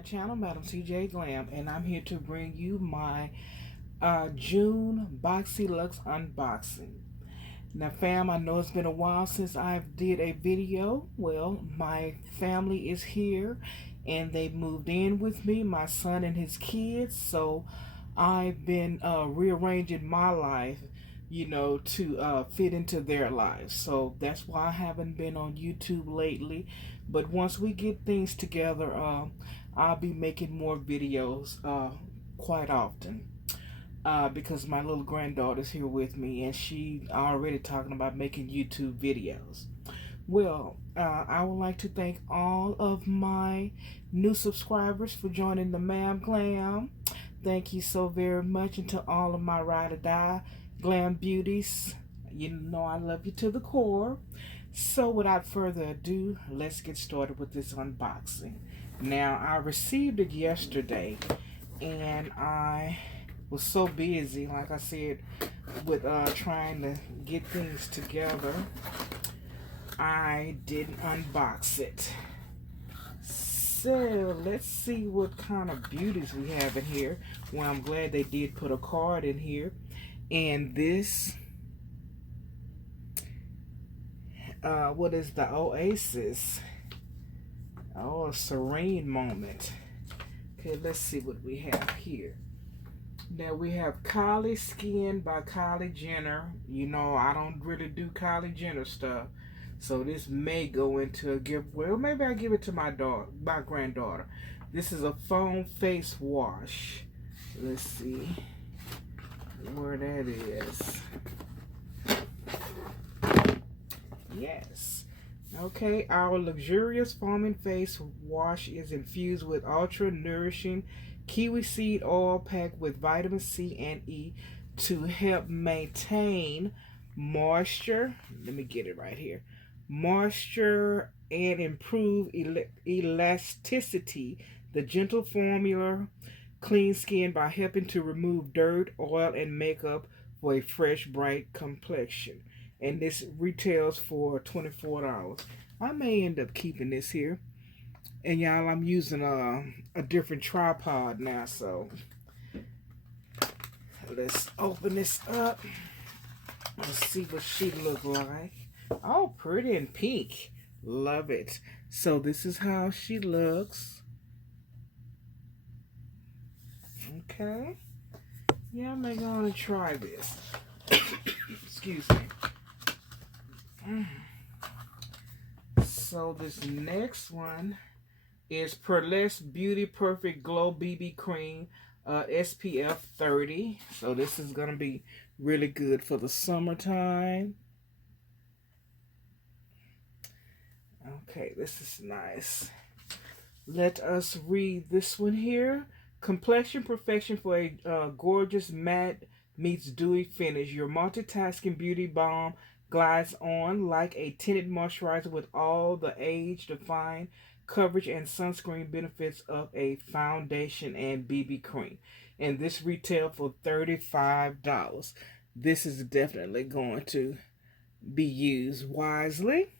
my channel, Madam CJ Glam, and I'm here to bring you my June Boxyluxe unboxing. Now fam, I know it's been a while since I've did a video. Well, my family is here and they moved in with me, my son and his kids, so I've been rearranging my life, to fit into their lives. So that's why I haven't been on YouTube lately. But once we get things together, I'll be making more videos quite often. Because my little granddaughter's here with me and she already talking about making YouTube videos. Well, I would like to thank all of my new subscribers for joining the Ma'am Glam. Thank you so very much, and to all of my ride or die glam beauties. You know I love you to the core. So without further ado, let's get started with this unboxing. Now, I received it yesterday and I was so busy, like I said, with trying to get things together, I didn't unbox it. So let's see what kind of beauties we have in here. Well, I'm glad they did put a card in here. And this, what is the Oasis? Oh, a serene moment. Okay, let's see what we have here. Now we have Kylie Skin by Kylie Jenner. You know, I don't really do Kylie Jenner stuff, so this may go into a giveaway. Well, maybe I'll give it to my granddaughter. This is a foam face wash. Let's see where that is. Yes. Okay, our luxurious foaming face wash is infused with ultra nourishing kiwi seed oil packed with vitamin C and E to help maintain moisture. Let me get it right here. Moisture and improve elasticity. The gentle formula cleans skin by helping to remove dirt, oil, and makeup for a fresh, bright complexion. And this retails for $24. I may end up keeping this here. And y'all, I'm using a different tripod now, so let's open this up. Let's see what she look like. Oh, pretty and pink. Love it. So this is how she looks. Okay. Yeah, I'm gonna try this. Excuse me. So this next one is Pearlesque Beauty Perfect Glow BB Cream, SPF 30. So this is going to be really good for the summertime. Okay, this is nice. Let us read this one here. Complexion Perfection for a gorgeous matte meets dewy finish. Your multitasking beauty balm glides on like a tinted moisturizer with all the age-defying coverage and sunscreen benefits of a foundation and BB cream. And this retail for $35. This is definitely going to be used wisely.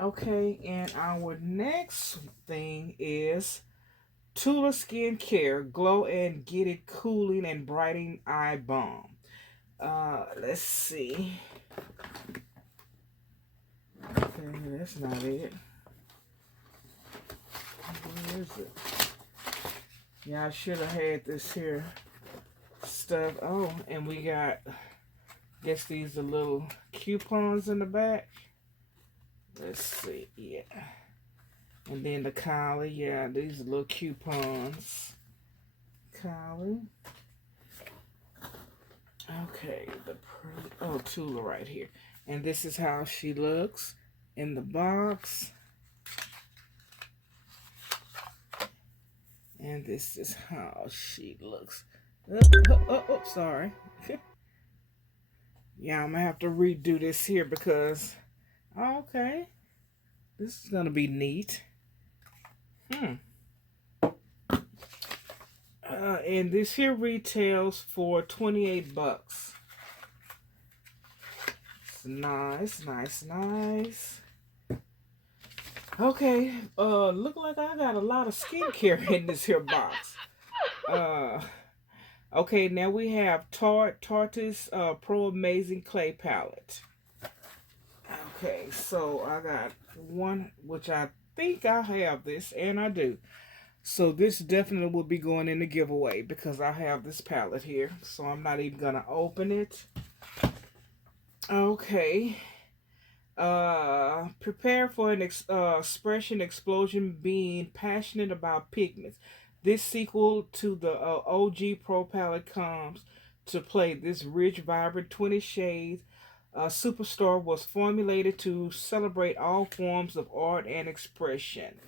Okay, and our next thing is Tula Skincare Glow and Get It Cooling and Brightening Eye Balm. Let's see. Okay, that's not it. Where is it? Yeah, I should have had this here stuff. Oh, and we got, guess these are little coupons in the back. Let's see, yeah. And then the Kylie, yeah, these are little coupons. Kylie. Okay, Tula right here. And this is how she looks in the box. And this is how she looks. Sorry. Yeah, I'm going to have to redo this here because, okay, this is going to be neat. And this here retails for $28. It's nice, nice, nice. Okay, look like I got a lot of skincare in this here box. Uh, okay, now we have Tarte's Pro Amazing Clay Palette. Okay, so I got one, which I think I have this, and I do. So this definitely will be going in the giveaway because I have this palette here. So I'm not even gonna open it. Okay. Prepare for an expression explosion being passionate about pigments. This sequel to the OG Pro palette comes to play. This rich, vibrant 20 shades superstar was formulated to celebrate all forms of art and expression.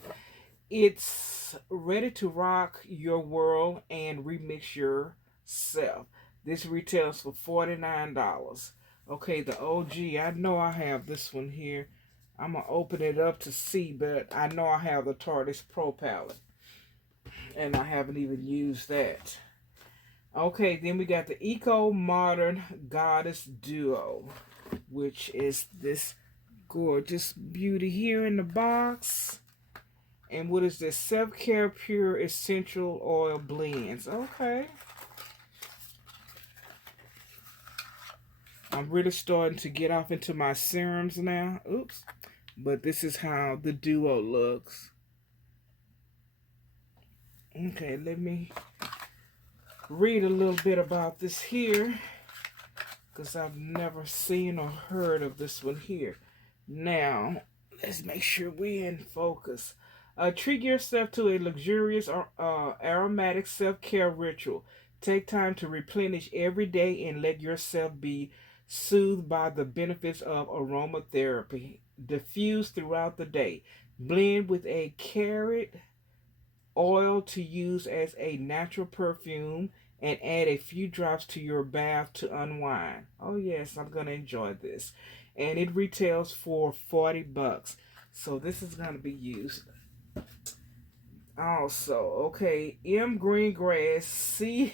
It's ready to rock your world and remix yourself. This retails for $49. Okay, the OG. I know I have this one here. I'm going to open it up to see, but I know I have the Tarte's Pro palette. And I haven't even used that. Okay, then we got the Eco Modern Goddess Duo, which is this gorgeous beauty here in the box. And what is this? Self-Care Pure Essential Oil Blends. Okay. I'm really starting to get off into my serums now. Oops. But this is how the duo looks. Okay, let me read a little bit about this here, because I've never seen or heard of this one here. Now, let's make sure we're in focus. Treat yourself to a luxurious aromatic self-care ritual. Take time to replenish every day and let yourself be soothed by the benefits of aromatherapy. Diffuse throughout the day. Blend with a carrot oil to use as a natural perfume and add a few drops to your bath to unwind. Oh yes, I'm going to enjoy this. And it retails for $40. So this is going to be used. Also, okay, M Greengrass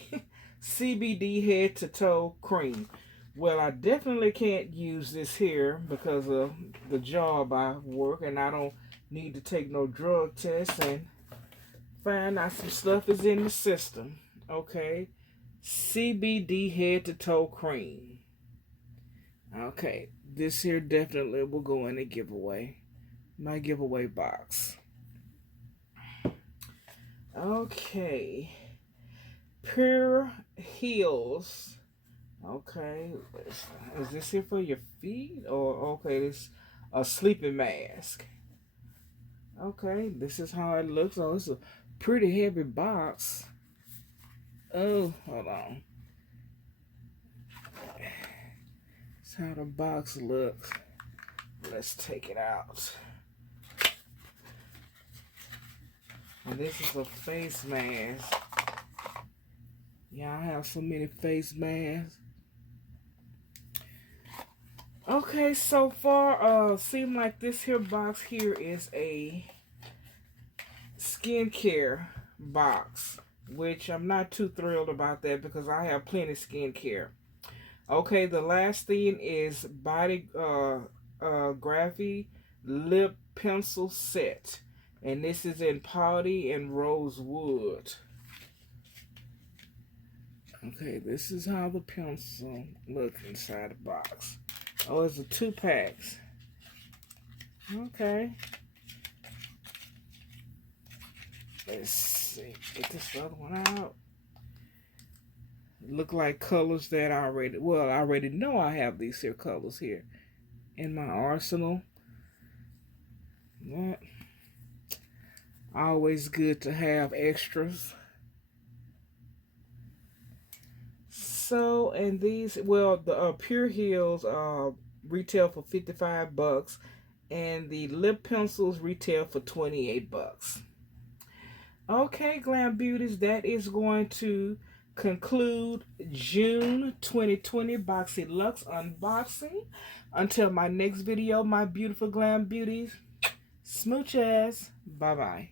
CBD head to toe cream. Well, I definitely can't use this here because of the job I work, and I don't need to take no drug tests and find out some stuff is in the system. Okay, CBD head to toe cream. Okay, this here definitely will go in a giveaway. My giveaway box. Okay. Pure Heels. Okay. Is this here for your feet? Or, okay, this a sleeping mask. Okay, this is how it looks. Oh, it's a pretty heavy box. Oh, hold on. That's how the box looks. Let's take it out. And this is a face mask. Yeah, I have so many face masks. Okay, so far, seem like this here box here is a skincare box, which I'm not too thrilled about that because I have plenty of skincare. Okay, the last thing is Body Graphy Lip Pencil Set. And this is in Pouty and Rosewood. Okay, this is how the pencil looks inside the box. Oh, it's a 2-packs. Okay. Let's see. Get this other one out. Look like colors that I already know I have these here colors here in my arsenal. Yeah. Always good to have extras. So, and these, well, the Pure Heels retail for $55, and the lip pencils retail for $28. Okay, Glam Beauties, that is going to conclude June 2020 Boxyluxe unboxing. Until my next video, my beautiful Glam Beauties, smooches. Bye-bye.